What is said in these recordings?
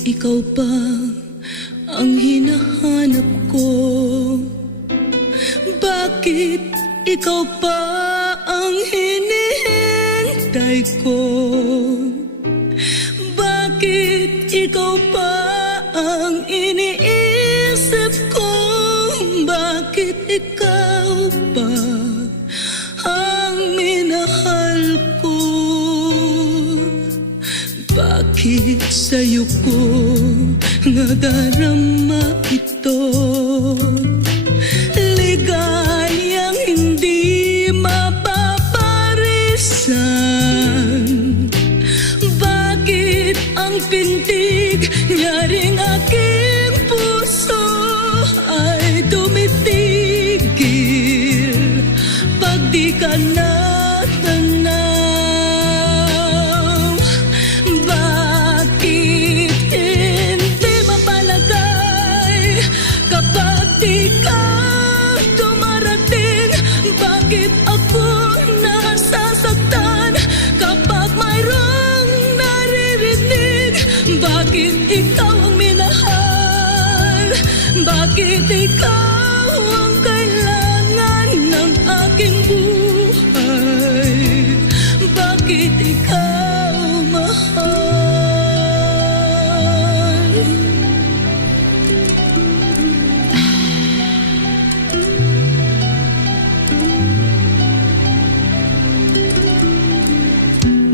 Ikaw pa ang hinahanap ko? Bakit ikaw pa ang hinihintay ko? Bakit ikaw pa ang iniisip ko? Bakit ikaw pa Bakit sa'yo ko nadarama ito? Ligayang hindi mapaparisan Bakit ang pintig niya ring Bakit ikaw ang kailangan ng aking buhay Bakit ikaw mahal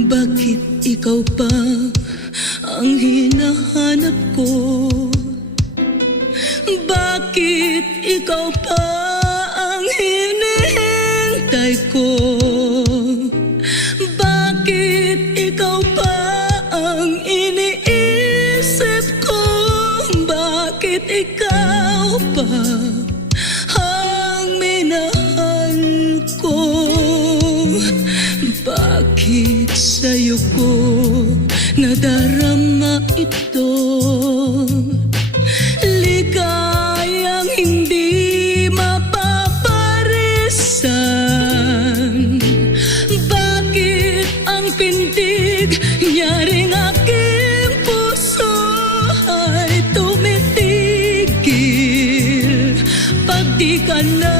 Bakit ikaw pa ang hinahanap ko? Bakit ikaw pa ang hinihintay ko? Bakit ikaw pa ang iniisip ko? Bakit ikaw pa ang minahal ko? Bakit sa'yo ko nadarama gonna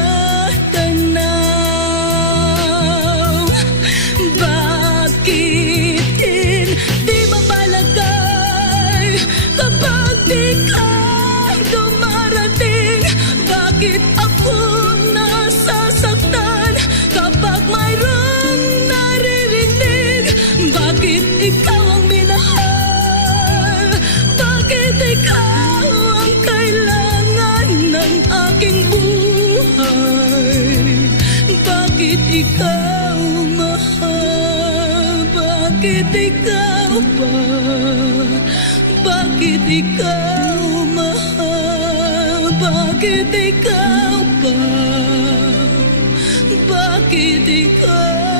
ikaw mahal Bakit ikaw pa? Bakit ikaw mahal Bakit ikaw pa? Bakit ikaw